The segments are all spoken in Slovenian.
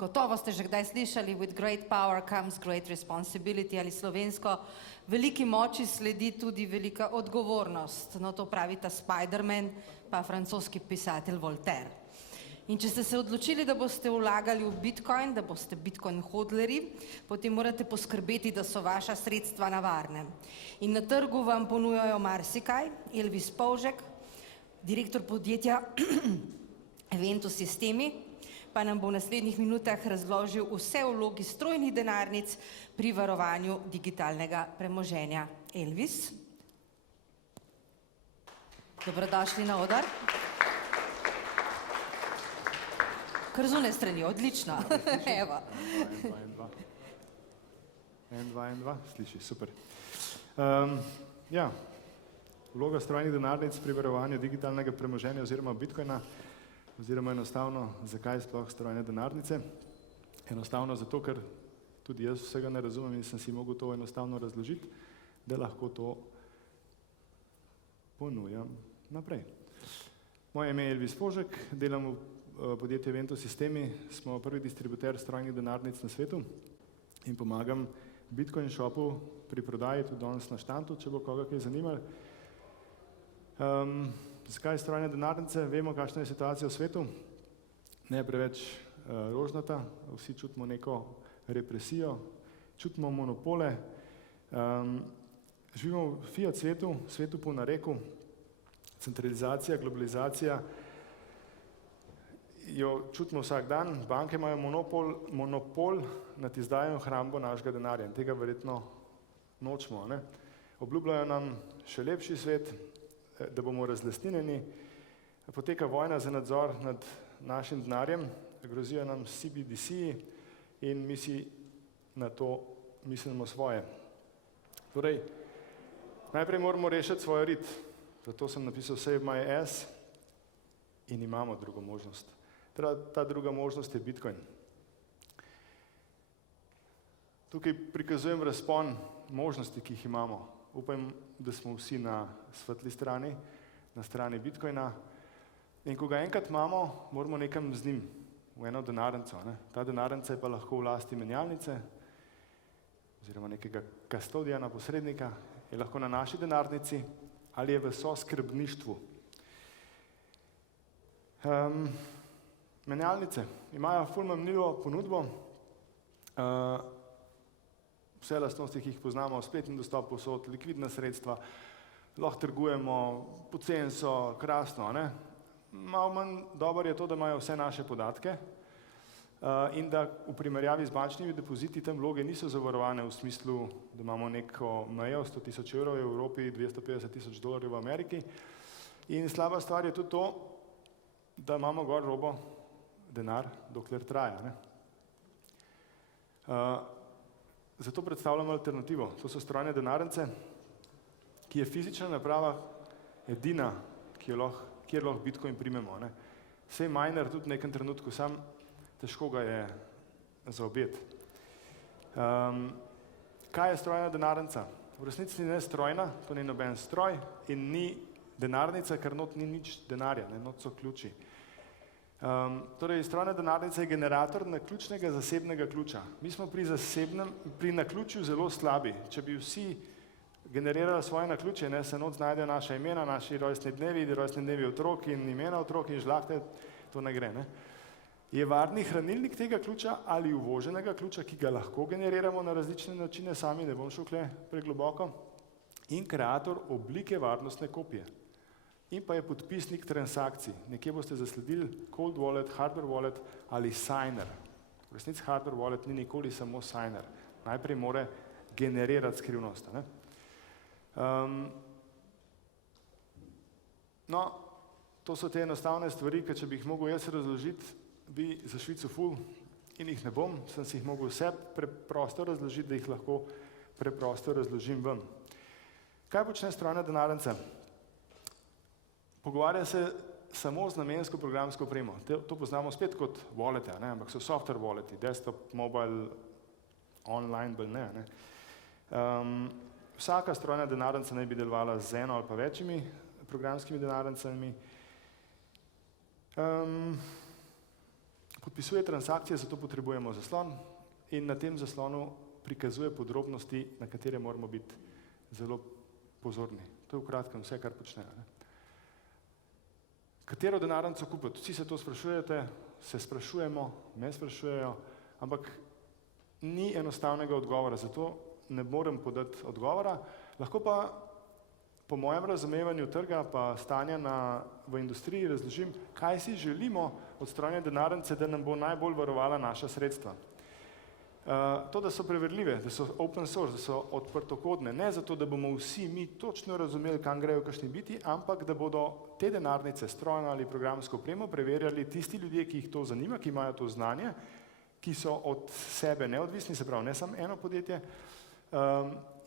Gotovo ste že kdaj slišali, with great power comes great responsibility, ali slovensko, veliki moči sledi tudi velika odgovornost. No, to pravita Spider-Man, pa francoski pisatelj Voltaire. In če ste se odločili, da boste vlagali v Bitcoin, da boste Bitcoin hodlerji, potem morate poskrbeti, da so vaša sredstva na varnem. In na trgu vam ponujajo marsikaj. Elvis Polžek, direktor podjetja Eventus Systemi, pa nam bo v naslednjih minutah razložil vse o vlogi strojnih denarnic pri varovanju digitalnega premoženja. Elvis, dobrodošli na oder. Kar z one strani, odlično. Evo. En, dva, sliši, super. Ja, vloga strojnih denarnic pri varovanju digitalnega premoženja oziroma Bitcoina, oziroma enostavno, zakaj sploh strojne denarnice? Enostavno zato, ker tudi jaz vsega ne razumem in sem si mogel to enostavno razložiti, da lahko to ponujam naprej. Moje ime je Elvis Polžek, delam v podjetju Eventus Systemi, smo prvi distributer strojnih denarnic na svetu in pomagam Bitcoin shopu pri prodaji, tudi danes na štantu, če bo koga kaj zanimalo. Zakaj strojne denarnice? Vemo, kakšna je situacija v svetu. Ne preveč rožnata, vsi čutimo neko represijo, čutimo monopole. Živimo v fiat svetu, svetu po nareku, centralizacija, globalizacija, jo čutimo vsak dan. Banke imajo monopol nad izdajo in hrambo našega denarja in tega verjetno nočemo, ne? Obljubljajo nam še lepši svet, da bomo razlastninjeni, poteka vojna za nadzor nad našim denarjem, grozijo nam CBDC in mi si na to mislimo svoje. Torej, najprej moramo rešiti svoj rit, zato sem napisal Save My Ass in imamo drugo možnost. Ta druga možnost je Bitcoin. Tukaj prikazujem razpon možnosti, ki jih imamo. Upam, da smo vsi na svetli strani, na strani Bitcoina. In ko ga enkrat imamo, moramo nekam z njim, v eno denarnico, ne? Ta denarnica je pa lahko v lasti menjalnice, oziroma nekega custodiana, posrednika, je lahko na naši denarnici ali je v soskrbništvu. Menjalnice imajo ful mamljivo ponudbo, vse lastnosti, ki jih poznamo, spletni dostop povsod, likvidna sredstva, lahko trgujemo, poceni so, krasno, ne? Malo manj dobro je to, da imajo vse naše podatke in da v primerjavi z bančnimi depoziti tam vloge niso zavarovane v smislu, da imamo neko mejo 100.000 evrov v Evropi, 250.000 dolarjev v Ameriki. In slaba stvar je tudi to, da imamo gor robo denar, dokler traja, ne? Zato predstavljamo alternativo. To so strojne denarnice, ki je fizična naprava edina, kjer lahko Bitcoin primemo, ne? Sej miner tudi v nekem trenutku, sam težko ga je zaobjeti. Kaj je strojna denarnica? V resnici ni strojna, to ni noben stroj in ni denarnica, ker not ni nič denarja, ne? Not so ključi. Torej, strojna denarnica je generator naključnega zasebnega ključa. Mi smo pri naključju zelo slabi. Če bi vsi generirali svoje naključje, ne, se not znajdejo naša imena, naši rojstni dnevi otrok in imena otrok in žlahte, to ne gre, ne. Je varni hranilnik tega ključa ali uvoženega ključa, ki ga lahko generiramo na različne načine sami, ne bom šel tule pregloboko, in kreator oblike varnostne kopije. In pa je podpisnik transakcij. Nekje boste zasledili cold wallet, hardware wallet ali signer. V resnici hardware wallet ni nikoli samo signer. Najprej mora generirati skrivnost, ne? No, to so te enostavne stvari, ki če bi jih mogel jaz razložiti, bi za Švico ful in jih ne bom, sem si jih mogel vse preprosto razložiti, da jih lahko preprosto razložim vam. Kaj počne strojna denarnica? Pogovarja se samo z namensko programsko opremo. To poznamo spet kot wallete, ne? Ampak so software walleti, desktop, mobile, online, bolj ne, ne? Vsaka strojna denarnica naj bi delovala z eno ali pa večjimi programskimi denarnicami. Podpisuje transakcije, zato potrebujemo zaslon in na tem zaslonu prikazuje podrobnosti, na katere moramo biti zelo pozorni. To je v kratkem vse, kar počnejo. Ne? Katero denarnico kupiti? Vsi se to sprašujete, se sprašujemo, me sprašujejo, ampak ni enostavnega odgovora, zato ne morem podati odgovora. Lahko pa po mojem razumevanju trga pa stanja v industriji razložim, kaj si želimo od strojne denarnice, da nam bo najbolj varovala naša sredstva. To, da so preverljive, da so open source, da so odprtokodne, ne zato, da bomo vsi mi točno razumeli, kam grejo kakšni biti, ampak da bodo te denarnice, strojno ali programsko opremo preverjali tisti ljudje, ki jih to zanima, ki imajo to znanje, ki so od sebe neodvisni, se pravi, ne samo eno podjetje.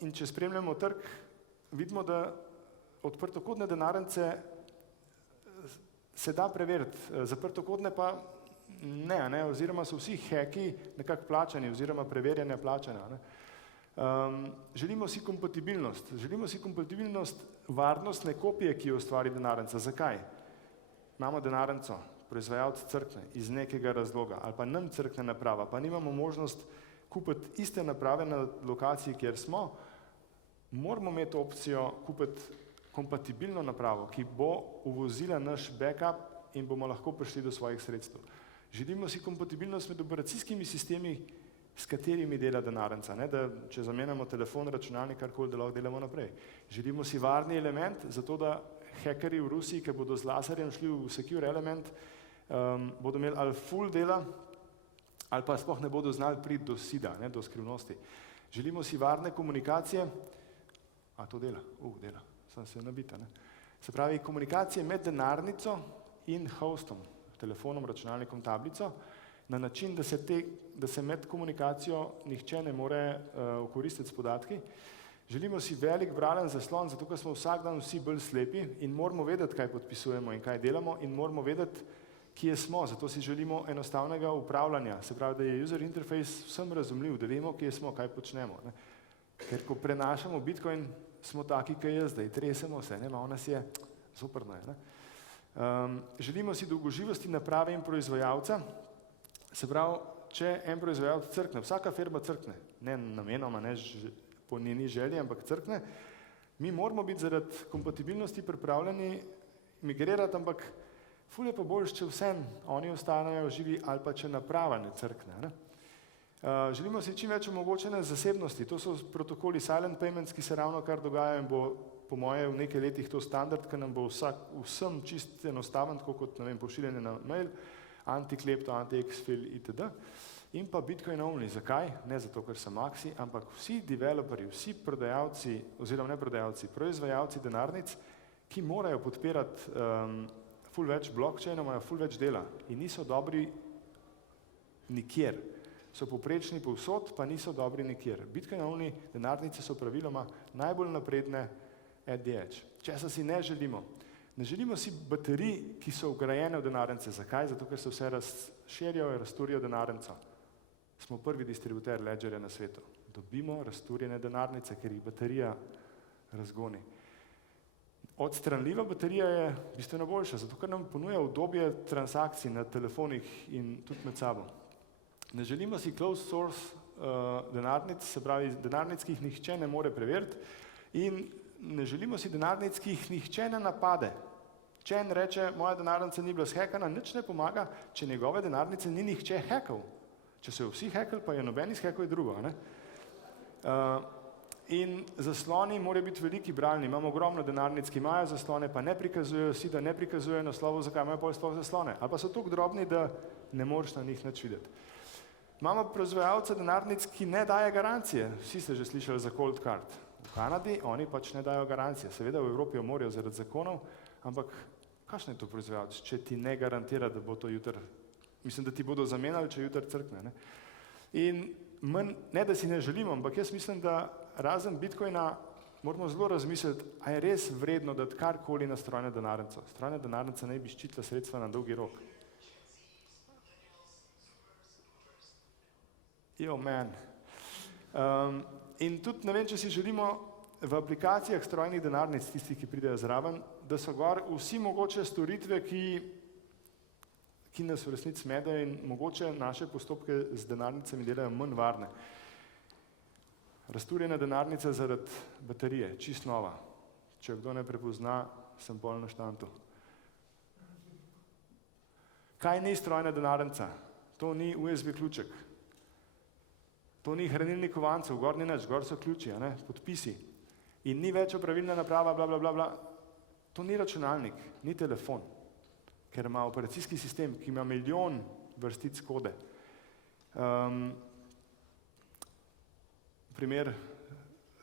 In če spremljamo trg, vidimo, da odprtokodne denarnice se da preveriti, zaprtokodne pa ne, oziroma so vsi heki nekako plačani, oziroma preverjanja plačana. Ne. Želimo si kompatibilnost varnostne kopije, ki jo ustvari denarnica. Zakaj? Imamo denarnico, proizvajalec crkne iz nekega razloga, ali pa nam crkne naprava, pa nimamo možnost kupiti iste naprave na lokaciji, kjer smo, moramo imeti opcijo kupiti kompatibilno napravo, ki bo uvozila naš backup in bomo lahko prišli do svojih sredstev. Želimo si kompatibilnost med operacijskimi sistemi, s katerimi dela denarnica, ne, da če zamenjamo telefon, računalnik, karkoli, da lahko delamo naprej. Želimo si varni element, zato da hekerji v Rusiji, ki bodo z laserjem šli v secure element, bodo imeli ali full dela, ali pa sploh ne bodo znali priti do SID-a, ne, do skrivnosti. Želimo si varne komunikacije, a to dela, dela, sem se nabita, ne. Se pravi, komunikacije med denarnico in hostom, telefonom, računalnikom, tablico, na način, da se med komunikacijo nihče ne more okoristiti s podatki. Želimo si velik bralen zaslon, zato ker smo vsak dan vsi bolj slepi in moramo vedeti, kaj podpisujemo in kaj delamo in moramo vedeti, kje smo. Zato si želimo enostavnega upravljanja, se pravi, da je user interface vsem razumljiv, da vemo, kje smo, kaj počnemo. Ne. Ker ko prenašamo Bitcoin, smo taki, kaj jaz, zdaj tresemo se, ne, malo nas je, zoprno je. Ne. Želimo si dolgoživosti naprave in proizvajalca, se pravi, če en proizvajalec crkne, vsaka firma crkne, ne namenoma, ne po njeni želji, ampak crkne, mi moramo biti zaradi kompatibilnosti pripravljeni migrirati, ampak ful je pa boljš, če vsem oni ostanejo živi ali pa če naprava ne crkne. Ne? Želimo si čim več omogočene zasebnosti, to so protokoli silent payments, ki se ravno kar dogajajo in bo po moje v nekaj letih to standard, ki nam bo vsem čist enostaven, tako kot pošiljanje na mail, anti-klepto, anti-exfil itd. In pa Bitcoin only. Zakaj? Ne zato, ker so maxi, ampak vsi developerji, vsi prodajalci, oziroma ne prodajalci, proizvajalci denarnic, ki morajo podpirati ful več blockchainov, imajo ful več dela in niso dobri nikjer. So povprečni povsod, pa niso dobri nikjer. Bitcoin only denarnice so praviloma najbolj napredne at the edge. Česa si ne želimo? Ne želimo si baterij, ki so vgrajene v denarnice. Zakaj? Zato, ker se vse razširjajo in razturijo denarnico. Smo prvi distributer ledgerja na svetu. Dobimo razturjene denarnice, ker jih baterija razgoni. Odstranljiva baterija je bistveno boljša, zato ker nam ponuja udobje transakcij na telefonih in tudi med sabo. Ne želimo si closed source denarnic, se pravi denarnic, ki jih nihče ne more preveriti, in ne želimo si denarnic, ki jih nihče ne napade. Če en reče, moja denarnica ni bila zhekana, nič ne pomaga, če njegove denarnice ni nihče hekal. Če so jo vsi hekali, pa je noben izhekal, je drugo. Ne? In zasloni morajo biti veliki bralni. Imamo ogromno denarnic, ki imajo zaslone, pa ne prikazujejo si, da ne prikazujejo naslovov, zakaj imajo pol sploh zaslone. Ali pa so toliko drobni, da ne moreš na njih nič videti. Imamo proizvajalce denarnic, ki ne daje garancije. Vsi ste že slišali za cold card. V Kanadi oni pač ne dajo garancije. Seveda v Evropi jo morajo zaradi zakonov, ampak kakšen je to proizvajalec, če ti ne garantira, da bo to jutri, mislim, da ti bodo zamenjali, če jutri crkne. Ne? In ne, da si ne želimo, ampak jaz mislim, da razen Bitcoina moramo zelo razmisliti, a je res vredno dati karkoli na strojno denarnico. Strojna denarnica naj bi ščitila sredstva na dolgi rok. Jo, man. In tudi ne vem, če si želimo v aplikacijah strojnih denarnic, tistih, ki pridejo zraven, da so gor vsi mogoče storitve, ki nas v resnici medejo in mogoče naše postopke z denarnicami delajo manj varne. Razturjena denarnica zaradi baterije, čist nova. Če kdo ne prepozna, sem pol na štantu. Kaj ni strojna denarnica? To ni USB ključek. To ni hranilni kovancev, gor ni nič, gor so ključi, podpisi. In ni več opravilna naprava, bla, bla, bla, bla. To ni računalnik, ni telefon, ker ima operacijski sistem, ki ima milijon vrstic kode. Primer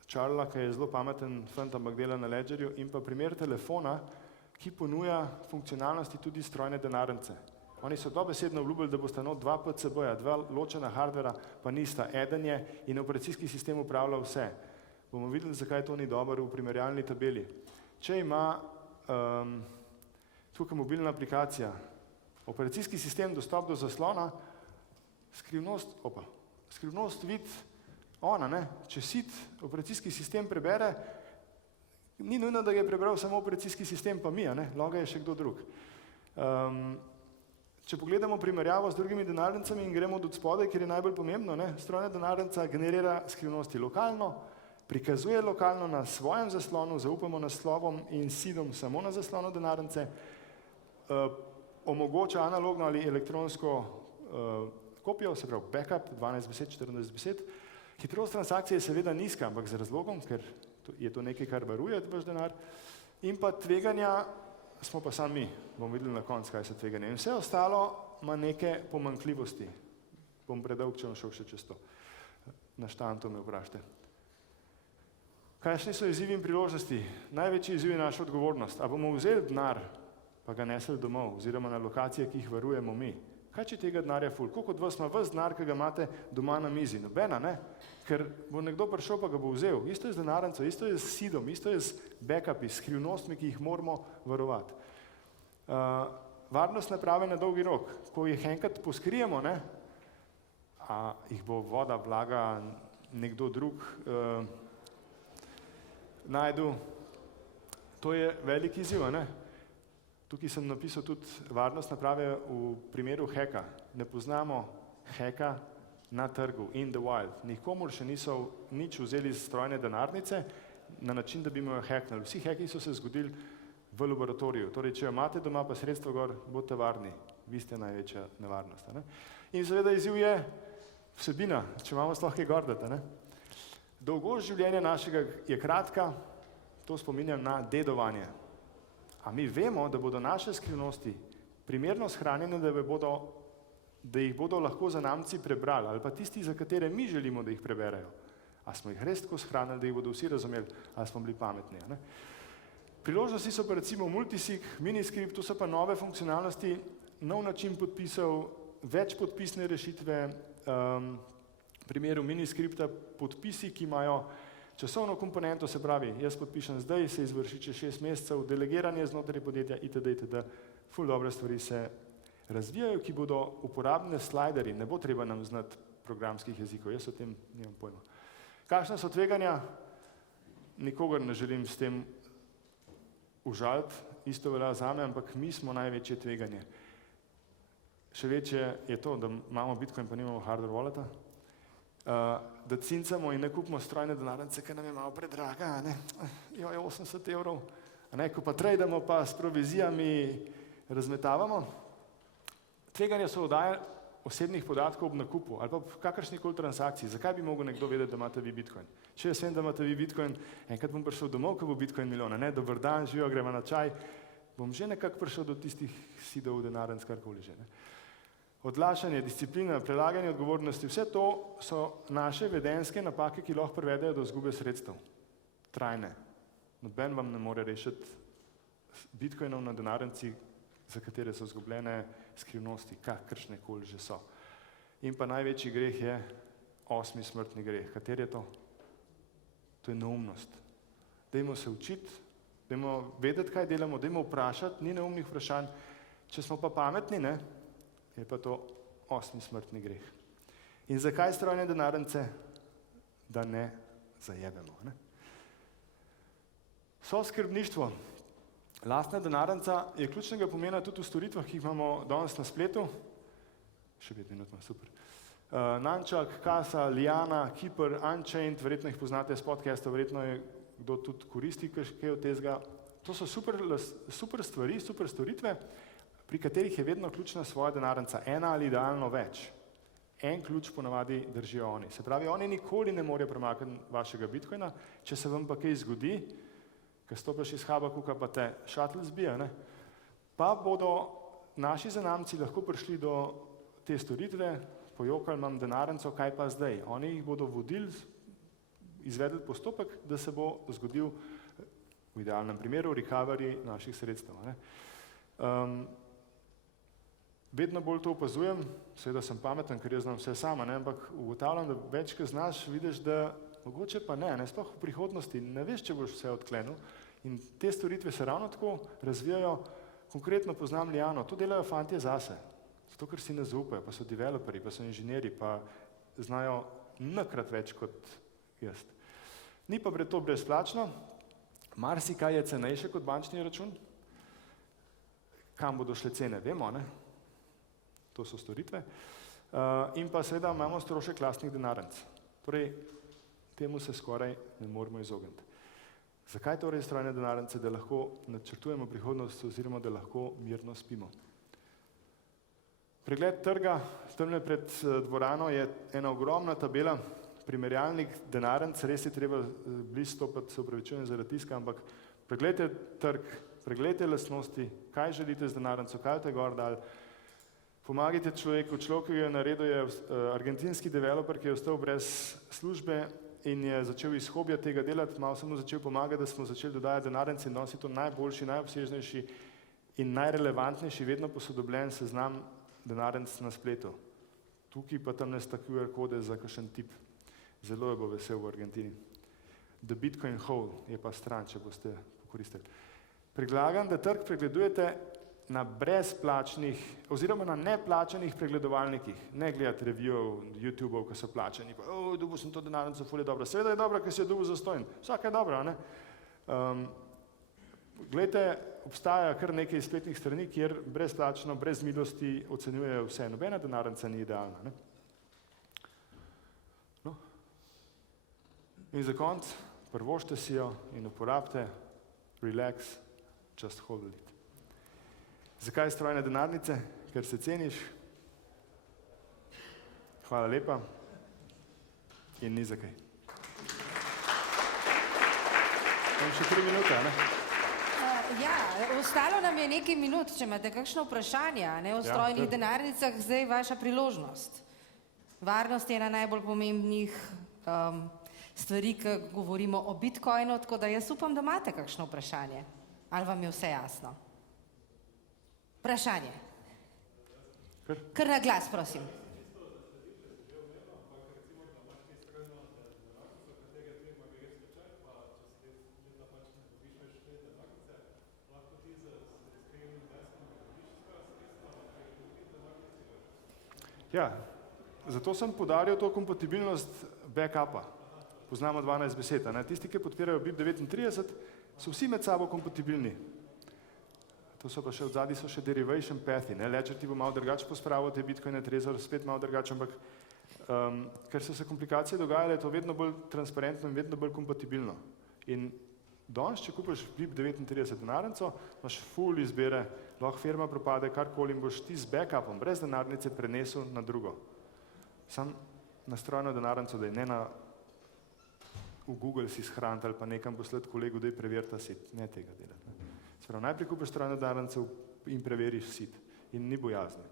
Charla, ki je zelo pameten fant, ampak dela na Ledgerju, in pa primer telefona, ki ponuja funkcionalnosti tudi strojne denarnice. Oni so dobesedno obljubili, da bosta not 2 PCB-ja, 2 ločena hardvera, pa nista, eden je in operacijski sistem upravlja vse. Bomo videli, zakaj to ni dobro v primerjalni tabeli. Če ima tukaj mobilna aplikacija, operacijski sistem dostop do zaslona, skrivnost vid ona, če sit operacijski sistem prebere, ni nujno, da ga je prebral samo operacijski sistem, pa mi, loga je še kdo drug. Če pogledamo primerjavo z drugimi denarnicami in gremo od spodaj, kjer je najbolj pomembno, strojna denarnica generira skrivnosti lokalno, prikazuje lokalno na svojem zaslonu, zaupamo naslovom in sidom samo na zaslonu denarnice, omogoča analogno ali elektronsko kopijo, se pravi backup, 12 besed, 14 besed. Hitrost transakcije je seveda nizka, ampak z razlogom, ker je to nekaj, kar varuje vaš denar, in pa tveganja smo pa sami, bomo videli na koncu, kaj so tveganja. In vse ostalo ima neke pomanjkljivosti. Bom predolg, če bom šel še čez to. Na štantu me vprašajte. Kakšni so izzivi in priložnosti? Največji izziv je naša odgovornost. A bomo vzeli denar, pa ga nesli domov, oziroma na lokacije, ki jih varujemo mi? Kaj če tega denarja ful? Koliko od vas ima ves denar, ki ga imate doma na mizi? Nobena, Ker bo nekdo prišel, pa ga bo vzel. Isto je z denarnico, isto je s sidom, isto je z backupi, s skrivnostmi, ki jih moramo varovati. Varnost naprave na dolgi rok. Ko jih enkrat poskrijemo, a jih bo voda, vlaga, nekdo drug najdu, to je velik izziv, Tukaj sem napisal tudi varnost naprave v primeru hacka. Ne poznamo hacka na trgu, in the wild. Nikomur še niso nič vzeli iz strojne denarnice na način, da bi me hacknili. Vsi hacki so se zgodili v laboratoriju. Torej, če jo imate doma pa sredstvo gor, bodite varni. Vi ste največja nevarnost. In seveda izziv je vsebina, če imamo sploh kaj gor dati. Dolgost življenja našega je kratka, to spominjam na dedovanje. A mi vemo, da bodo naše skrivnosti primerno shranjene, da jih bodo lahko zanamci prebrali, ali pa tisti, za katere mi želimo, da jih preberejo. A smo jih res tako shranili, da jih bodo vsi razumeli, ali smo bili pametni. Priložnosti so pa recimo multisig, miniskript, to so pa nove funkcionalnosti, nov način podpisov, več podpisne rešitve, v primeru miniskripta podpisi, ki imajo časovno komponento, se pravi, jaz podpišem zdaj, se izvrši čez 6 mesecev, delegiranje znotraj podjetja itd. Ful dobre stvari se razvijajo, ki bodo uporabne slajderji, ne bo treba nam znati programskih jezikov, jaz o tem nimam pojma. Kakšna so tveganja? Nikogar ne želim s tem užaliti, isto velja zame, ampak mi smo največje tveganje. Še večje je to, da imamo Bitcoin, pa nimamo hardware walleta, da cincamo in ne kupimo strojne denarnice, ker nam je malo predraga, jo je 80 €, ko pa trademo, pa s provizijami razmetavamo. Tveganja so oddaja osebnih podatkov ob nakupu ali pa kakršnikoli transakciji. Zakaj bi mogel nekdo vedeti, da imate vi Bitcoin? Če jaz vem, da imate vi Bitcoin, enkrat bom prišel domov, ko bo Bitcoin milijon, dober dan, živijo, gremo na čaj, bom že nekako prišel do tistih sidov denarnic, karkoli že. Odlašanje, disciplina, prelaganje odgovornosti, vse to so naše vedenjske napake, ki lahko privedejo do izgube sredstev. Trajne. Noben vam ne more rešiti Bitcoinov na denarnici, za katere so izgubljene skrivnosti, kakršne koli že so. In pa največji greh je 8. smrtni greh. Kater je to? To je neumnost. Dajmo se učiti, dajmo vedeti, kaj delamo, dajmo vprašati, ni neumnih vprašanj. Če smo pa pametni, je pa to 8. smrtni greh. In zakaj strojne denarnice? Da ne zajebemo. Soskrbništvo. Lastna denarnica je ključnega pomena tudi v storitvah, ki jih imamo danes na spletu. Še 5 minut ima, super. Nančak, Kasa, Liana, Keeper, Unchained, verjetno jih poznate iz podcasta, verjetno je kdo tudi koristi kaj od tezga. To so super stvari, super storitve, pri katerih je vedno ključna svoja denarnica, ena ali idealno več. En ključ ponavadi držijo oni. Se pravi, oni nikoli ne morejo premakniti vašega bitcoina, če se vam pa kaj zgodi, ko stopiš iz Habakuka, pa te šatl zbija, ne? Pa bodo naši zanamci lahko prišli do te storitve, pojokali imam denarnico, kaj pa zdaj? Oni jih bodo vodili, izvedli postopek, da se bo zgodil v idealnem primeru recovery naših sredstev. Ne? Vedno bolj to opazujem, seveda sem pameten, ker jaz znam vse sama, ne? Ampak ugotavljam, da več, ko znaš, vidiš, da mogoče pa ne, sploh v prihodnosti ne veš, če boš vse odklenil. In te storitve se ravno tako razvijajo, konkretno poznam Liano, to delajo fantje zase, zato ker si ne zaupajo, pa so developerji, pa so inženirji, pa znajo nakrat več kot jaz. Ni pa to brezplačno, marsikaj je cenejše kot bančni račun, kam bodo šle cene, vemo, ne? To so storitve. In pa seveda imamo strošek lastnih denarnic. Torej, temu se skoraj ne moremo izogniti. Zakaj torej strojne denarnice? Da lahko načrtujemo prihodnost oziroma da lahko mirno spimo. Pregled trga, tamle pred dvorano je ena ogromna tabela, primerjalnik denarnic, res je treba blizu stopati, se upravičujem zaradi tiska, ampak pregledajte trg, pregledajte lastnosti, kaj želite z denarnico, kaj te gor dal, pomagajte človeku, človek, ki je naredil, je argentinski developer, ki je ostal brez službe in je začel iz hobija tega delati, malo sem mu začel pomagati, da smo začeli dodajati denarnice in danes je to najboljši, najobsežnejši in najrelevantnejši, vedno posodobljen seznam denarnic na spletu. Tukaj pa tam ne sta QR kode za kakšen tip. Zelo je bo vesel v Argentini. The Bitcoin Hole je pa stran, če boste pokoristili. Predlagam, da trg pregledujete na brezplačnih oziroma na neplačanih pregledovalnikih. Ne gledati reviewov, YouTubeov, ki so plačani, pa dobil sem to denarnico, ful je dobro. Seveda je dobro, ker si jo dobil zastonj. Vsaka je dobra, ne? Glejte, obstaja kar nekaj spletnih strani, kjer brezplačno, brez milosti ocenjujejo vse. Nobena denarnica ni idealna, ne? No. In za konec, prvošte si jo in uporabite, relax, just hold it. Zakaj strojne denarnice? Ker se ceniš. Hvala lepa. In ni zakaj. Imam še 3 minute, ne? Ja, ostalo nam je nekaj minut, če imate kakšno vprašanje, ne, o strojnih denarnicah, zdaj vaša priložnost. Varnost je ena najbolj pomembnih stvari, ki govorimo o Bitcoinu, tako da jaz upam, da imate kakšno vprašanje. Ali vam je vse jasno? Vprašanje. Kar na glas, prosim. Ja, zato sem poudaril to kompatibilnost backupa. Poznamo 12 besed, ne? Tisti, ki podpirajo BIP39, so vsi med sabo kompatibilni. To so pa še od zadnji, so še derivation pathi, ne? Ledger ti bo malo drugače pospravil te bitcoine, Trezor spet malo drugače, ampak ker so se komplikacije dogajale, je to vedno bolj transparentno in vedno bolj kompatibilno. In danes, če kupiš BIP39 denarnico, imaš full izbire, lahko firma propade, karkoli in boš ti z backupom, brez denarnice prenesel na drugo. Sam na strojno denarnico, da je ne na v Google si shraniti ali pa nekam poslati kolegu, da je preverta sit, ne tega delati. Sprav, najprej kupiš strojno denarnico in preveriš sit in ni bojazni.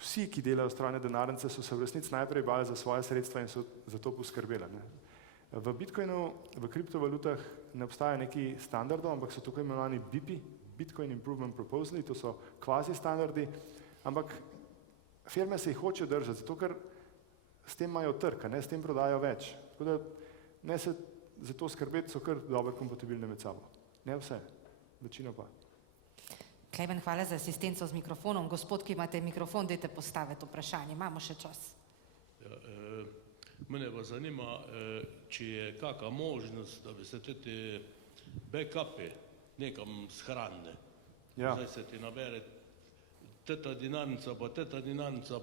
Vsi, ki delajo strojne denarnice, so se v resnici najprej bali za svoje sredstva in so za to poskrbeli. Ne? V Bitcoinu, v kriptovalutah ne obstaja neki standardov, ampak so tukaj imenovani BIP-i, Bitcoin Improvement Proposal, to so kvazi standardi, ampak firme se jih hočejo držati, zato ker s tem imajo trg, ne, s tem prodajo več. Tako da ne se za to skrbeti, so kar dobro kompatibilne med sabo. Ne vse, večino pa. Klemen, hvala za asistenco z mikrofonom. Gospod, ki imate mikrofon, dajte postaviti vprašanje. Imamo še čas. Ja, mene pa zanima, če je kakšna možnost, da bi se te backupi nekam shranjene. Ja. Zdaj se ti nabere teta dinarnica,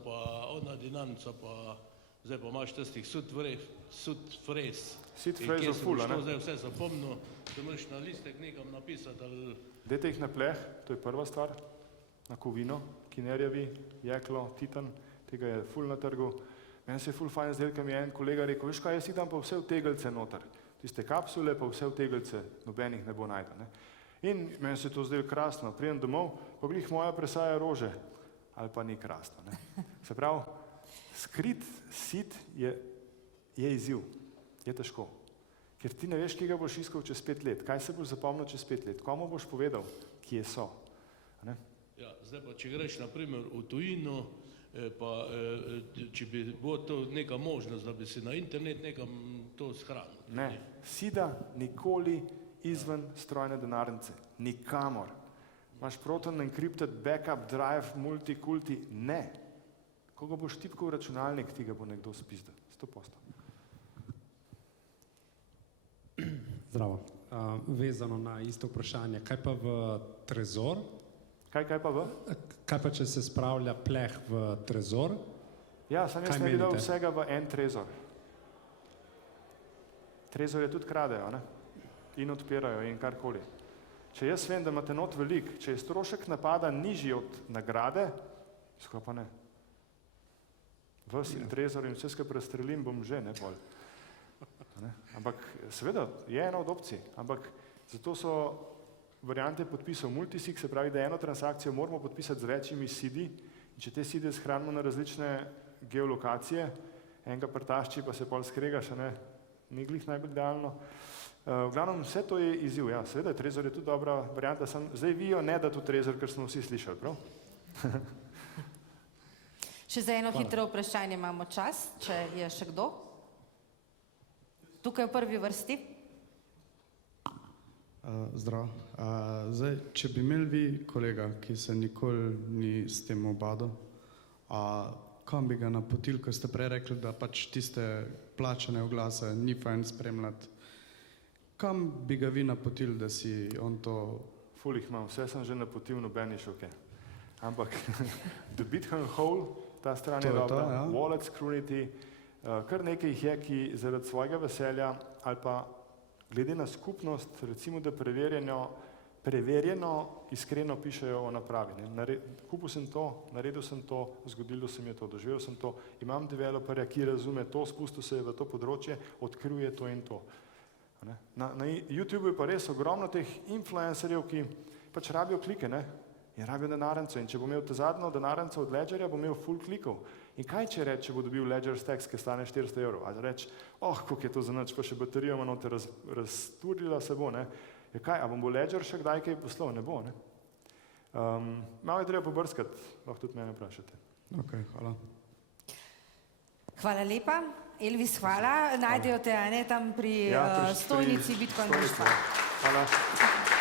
pa ona dinarnica, pa zdaj pa imaš tistih sud fres. Sud In fres kje za sem ful, a šlo ne? zdaj vse zapomnil, da moraš na listek nekam napisati, ali Dajte jih na pleh, to je prva stvar, na kovino, kinerjevi, jeklo, titan, tega je ful na trgu. Meni se je ful fajn zdel, ker mi je en kolega rekel, veš kaj, jaz jih dam pa vse v tegelce noter, tiste kapsule pa vse v tegelce, nobenih ne bo najde. Ne? In meni se je to zdel krasno, pridem domov, pa glih moja presaja rože, ali pa ni krasno. Ne? Se pravi, skrit sit je izziv, je težko. Ker ti ne veš, kje ga boš iskal čez 5 let, kaj se boš zapomnil čez 5 let, komu boš povedal, kje so. Ne? ja, zdaj pa, če greš na primer v tujino, pa če bi bilo to neka možnost, da bi si na internet nekam to shranil. Ne, sida nikoli izven strojne denarnice, nikamor. Imaš proton encrypted backup drive multikulti, ne. Ko ga boš tipkal v računalnik, ti ga bo nekdo spizdal, 100%. Zdravo. Vezano na isto vprašanje, kaj pa v trezor? Kaj pa v? Kaj pa, če se spravlja pleh v trezor? Ja, sam jaz Kaj ne bi dal menite? vsega v en trezor. Trezorje tudi kradejo, ne? In odpirajo in karkoli. Če jaz vem, da imate not velik, če je strošek napada nižji od nagrade, skoro pa ne. Ves in trezor in vse skupaj razstrelim, bom že, ne bolj. Ne? Ampak seveda je ena od opcij, ampak zato so variante podpisov multisig, se pravi, da eno transakcijo moramo podpisati z večjimi sidi in če te side shranimo na različne geolokacije, enega prtašči pa se pol skregaš, a ne, ni glih najbolj idealno. V glavnem, vse to je izziv, ja, seveda, trezor je tudi dobra varianta, zdaj vi jo ne dati v trezor, ker smo vsi slišali, prav? Še za eno hitro vprašanje imamo čas, če je še kdo. Tukaj v prvi vrsti. Zdrav. Zdaj, če bi imeli vi kolega, ki se nikoli ni s tem obadal, kam bi ga napotili, ko ste prej rekli, da pač tiste plačane oglase ni fajn spremljati, kam bi ga vi napotili, da si on to... Ful jih imam, vse sem že napotil, noben je šoke. Ampak The Bitcoin Hole, ta stran je dobra, ja. Wallet Scrutiny, kar nekaj jih je, ki zaradi svojega veselja ali pa glede na skupnost, recimo, da preverjeno, iskreno pišejo o napravi. Kupil sem to, naredil sem to, zgodilo se mi je to, doživel sem to, imam developerja, ki razume to, spustil se je v to področje, odkrije to in to. Na YouTubeu je pa res ogromno teh influencerjev, ki pač rabijo klike, ne? In rabijo denarnico. In če bo imel ta zadnjo denarnico od Ledgerja, bo imel full klikov. In kaj če reče, če bo dobil Ledger Stacks, ki stane 400 €? Ali reče, koliko je to za nič, pa še baterijo ima noter razturila se bo, ne? Ja kaj, a bom bo Ledger še kdaj kaj poslal? Ne bo, ne? Malo je treba pobrskati, lahko tudi mene vprašate. Ok, hvala. Hvala lepa. Elvis, hvala. Najdejo te, a ne, tam pri Ja, stojnici Bitcoin stojnici. društva. Hvala.